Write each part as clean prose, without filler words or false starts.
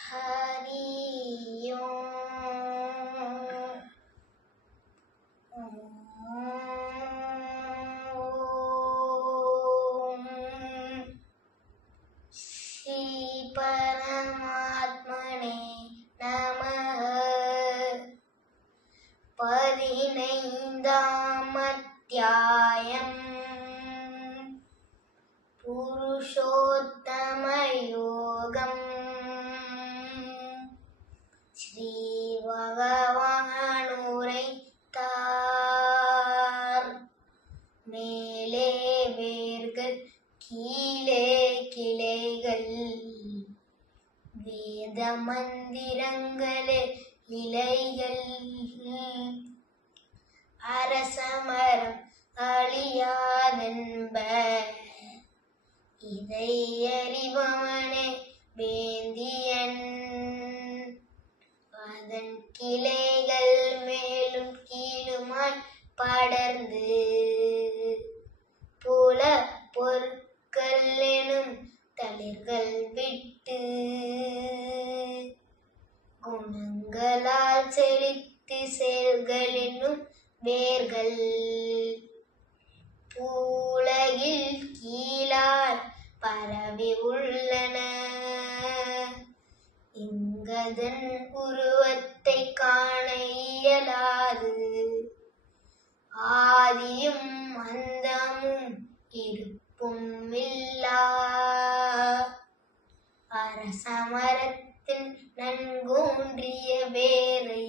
हरि ओम श्री परमात्मने नमः। 15ஆம் அத்தியாயம் புருஷோத்தம யோகம். ஸ்ரீ பகவான் உரைத்தார், மேலே வேர்கள் கீழே கிளைகள், வேத மந்திரங்களே இலைகள், அரசமரம் அழியாதென்ப இதை அறிபவனே வேந்தியன். அதன் கிளைகள் மேலும் கீழுமாய் படர்ந்து புல பொருட்கள் எனும் தளிர்கள் விட்டு குணங்களால் செழித்து செயல்கள் என்னும் வேர்கள் பூலகில் கீழாய் பரவி உள்ளன. இங்கதன் உருவத்தை காண இயலாது, ஆதியும் அந்தமும் இருப்பும் இல்லா அரசமரத்தின் நன்கூன்றிய வேரை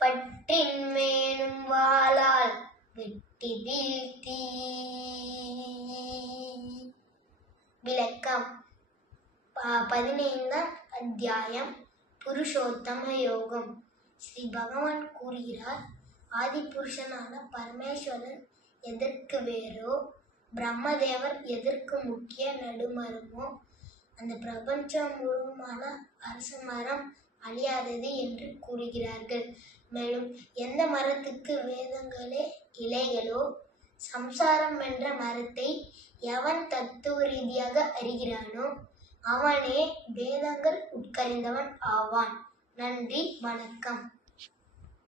பட்டின் மேலும் வாளால் வெட்டி வீழ்த்தி. விளக்கம். 15ஆம் அத்தியாயம் புருஷோத்தம யோகம். ஸ்ரீ பகவான் கூறுகிறார், ஆதிபுருஷனான பரமேஸ்வரன் எதற்கு வேறோ, பிரம்மதேவர் எதற்கு முக்கிய நடுமரமோ, அந்த பிரபஞ்சம் முழுவதுமான அரசமரம் அழியாதது என்று கூறுகிறார்கள். மேலும் எந்த மரத்துக்கு வேதங்களே இலைகளோ, சம்சாரம் என்ற மரத்தை எவன் தத்துவ ரீதியாக அறிகிறானோ அவனே வேதங்கள் உட்கறிந்தவன் ஆவான். நன்றி, வணக்கம்.